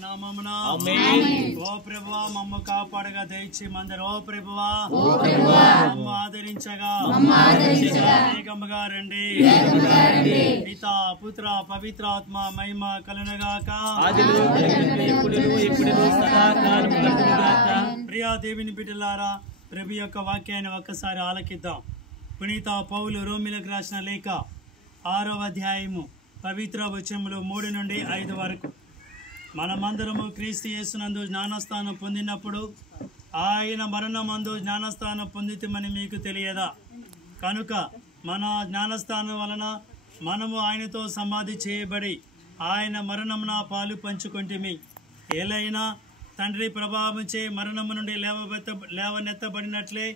నామమున ఓ ప్రభువా మమ్ము కాపాడగా దయచి మందరు ఓ ప్రభువా మమ్ము ఆదరించగా వేగముగా రండి. పిత పుత్ర పవిత్రాత్మ మహిమ కలుగునుగాక. ప్రియా దేవుని బిడ్డలారా, ప్రభు యొక్క వాక్యాన్ని ఒక్కసారి ఆలకిద్దాం. పునీత పౌలు రోమిలకు రాసిన లేఖ 6వ అధ్యాయము పవిత్ర వచనములు 3 నుండి 5 వరకు. మనమందరము క్రీస్తు యేసునందు జ్ఞానస్థానం పొందినప్పుడు ఆయన మరణమందు జ్ఞానస్థానం పొందితమని మీకు తెలియదా? కనుక మన జ్ఞానస్థానం వలన మనము ఆయనతో సమాధి చేయబడి ఆయన మరణమున పాలు పంచుకొంటిమి. ఏలైనా తండ్రి ప్రభావంచే మరణము నుండి లేవనెత్తబడినట్లే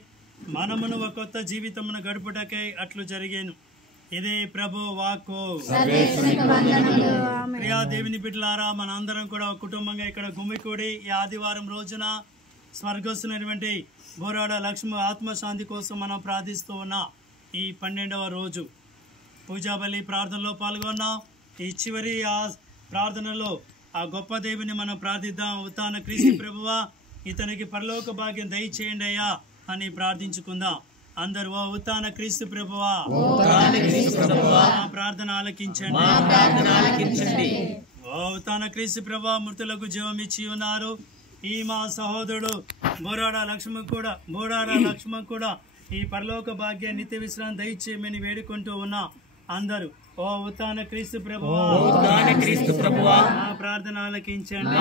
మనమును ఒక కొత్త జీవితమును గడుపుటకై అట్లు జరిగేను. ఇదే ప్రభు వాక్కు. ప్రియా దేవుని బిడ్డలారా, మన అందరం కూడా కుటుంబంగా ఇక్కడ గుమికూడి ఈ ఆదివారం రోజున స్వర్గస్తున్నటువంటి బోరాడ లక్ష్మి ఆత్మశాంతి కోసం మనం ప్రార్థిస్తూ ఉన్న ఈ 12వ రోజు పూజాబలి ప్రార్థనలో పాల్గొన్నాం. ఈ చివరి ఆ ప్రార్థనలో ఆ గొప్ప దేవుని మనం ప్రార్థిద్దాం. ఉత్థాన క్రీస్తు ప్రభువా, ఇతనికి పరలోక భాగ్యం దయచేయండి అయ్యా అని ప్రార్థించుకుందాం. అందరూ ఓ ఉత్థాన క్రీస్తు ప్రభువా ప్రార్థన ఆలకించండి. ఓ ఉత్థాన క్రీస్తు ప్రభువా, మృతులకు జీవం ఇచ్చి ఉన్నారు. ఈ మా సహోదరుడు బోరాడ లక్ష్మణ్ కూడా ఈ పరలోక భాగ్య నిత్య విశ్రాంతి దయచేయమని వేడుకుంటూ ఉన్నా. అందరూ ఓ ఉత్థాన క్రీస్తు ప్రభువా ప్రార్థన ఆలకించండి.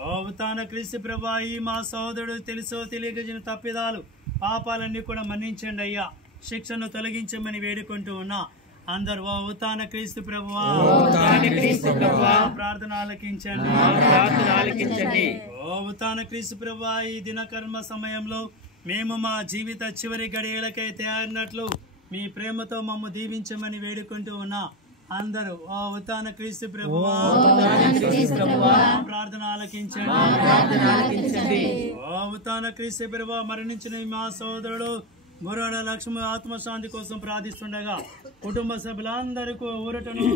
ఓ ఉత్థాన క్రీస్తు ప్రభువా, ఈ మా సహోదరుడు తెలుసో తెలియక తప్పిదాలు పాపాలన్నీ కూడా మన్నించండి అయ్యా, శిక్షను తొలగించమని వేడుకుంటూ ఉన్నా. అందరు ఓ ఉత్థాన క్రీస్తు ప్రభువా ప్రార్థన ఆలకించండి. ఓ ఉత్థాన క్రీస్తు ప్రభువా, ఈ దినకర్మ సమయంలో మేము మా జీవిత చివరి గడియలకై తయారైనట్లు మీ ప్రేమతో మమ్ము దీవించమని వేడుకుంటూ ఉన్నా. అందరూ ఓ ఉత్థాన క్రీస్తు ప్రభువా ప్రార్థన ఆలకించండి. ఓ ఉత్థాన క్రీస్తు ప్రభువా, మరణించిన మా సోదరుడు బోరాడ లక్ష్మి ఆత్మశాంతి కోసం ప్రార్థిస్తుండగా కుటుంబ సభ్యులందరికీ ఊరటను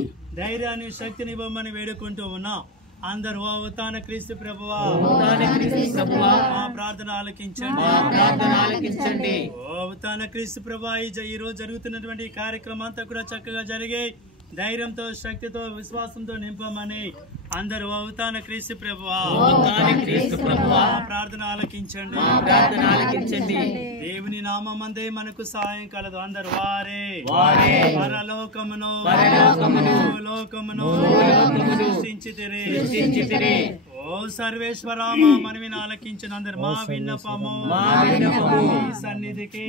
ధైర్యాన్ని శక్తిని ఇవ్వమని వేడుకుంటూ ఉన్నా. అందరూ ఓ ఉత్థాన క్రీస్తు ప్రభువా ప్రార్థన ఆలకించండి. ఓ ఉత్థాన క్రీస్తు ప్రభువా, ఈ రోజు జరుగుతున్నటువంటి కార్యక్రమం అంతా కూడా చక్కగా జరిగే ధైర్యంతో శక్తితో విశ్వాసంతో నింపమని అందరూ ఓ ఉత్థాన క్రీస్తు ప్రభువా ప్రార్థన ఆలకించండి. దేవుని నామమందే మనకు సహాయం కలదు. అందరు వారే పరలోకమును సృష్టించితిరి. ఓ సర్వేశ్వరామ మనవిని ఆలకించిన అందరు మా విన్నపము సన్నిధికి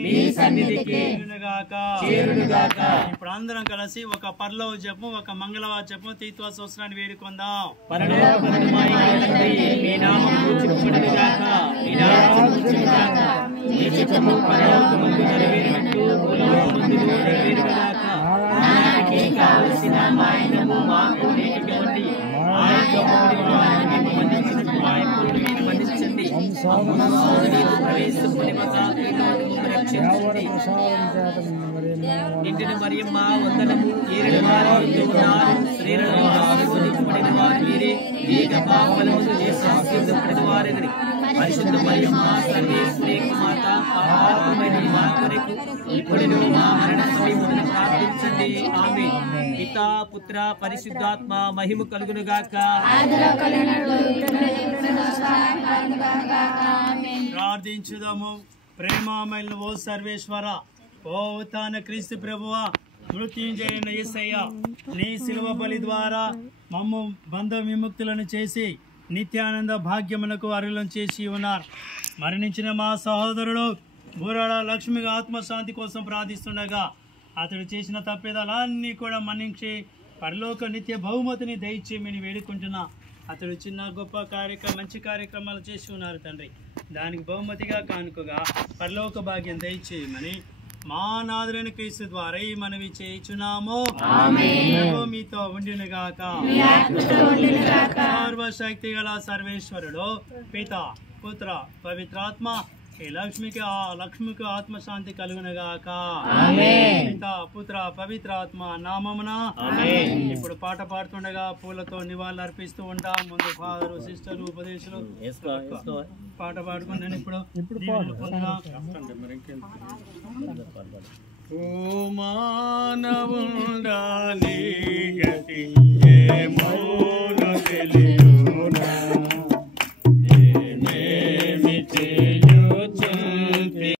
చేరునుగాక. ఇప్పుడు అందరం కలిసి ఒక పరలోక జపం, ఒక మంగళవార జపం, తీత్వ సోత్రాన్ని వేడుకుందాం. ఇంటిని మరియమ్మ వందనము, ఏడు వారు ఉన్నారు స్త్రీలలో ఆశీర్వదించబడిన వారు మీరే, ఏక పాపములను చేసి ఆశీర్వదించబడిన వారెవరి. పరిశుద్ధ మరియమ్మ సర్వేశ్వరి మాత, పాపాత్మైన మా కొరకు ఇప్పుడును మా మరణ సమయమున ప్రార్థించండి. ఆమేన్. పితా పుత్ర పరిశుద్ధాత్మ మహిమ కలుగునుగాక. ప్రార్థించుదాము. ప్రేమామయుల ఓ సర్వేశ్వర, ఓ ఉత్థాన క్రీస్తు ప్రభువా, మృత్యుంజయుడైన యేసయ్య, నీ శిలువ బలి ద్వారా మమ్ము బంధ విముక్తులను చేసి నిత్యానంద భాగ్యమునకు అర్హులను చేసి ఉన్నారు. మరణించిన మా సహోదరుడు బోరాడ లక్ష్మి ఆత్మశాంతి కోసం ప్రార్థిస్తుండగా అతడు చేసిన తప్పిదాలన్నీ కూడా మన్నించి పరలోక నిత్య బహుమతిని దయచేయమని వేడుకుంటున్నా. అతడు చిన్న గొప్ప మంచి కార్యక్రమాలు చేసి ఉన్నారు తండ్రి. దానికి బహుమతిగా కానుకగా పరలోక భాగ్యం దయచేయమని మా నాదులైన క్రీస్తు ద్వారా ఈ మనవి చేయుచున్నాము. మీతో ఉండినగాక. సర్వశక్తి గల సర్వేశ్వరుడు పిత పుత్ర పవిత్రాత్మ ఈ లక్ష్మికి ఆత్మశాంతి కలుగునగాక. పిత పుత్ర పవిత్ర ఆత్మ నామమున. ఇప్పుడు పాట పాడుతుండగా పూలతో నివాళులు అర్పిస్తూ ఉంటాం. ముందు ఫాదరు సిస్టర్లు ఉపదేశాలు పాట పాడుకుని నేను ఇప్పుడు ఓ మానవుండాలి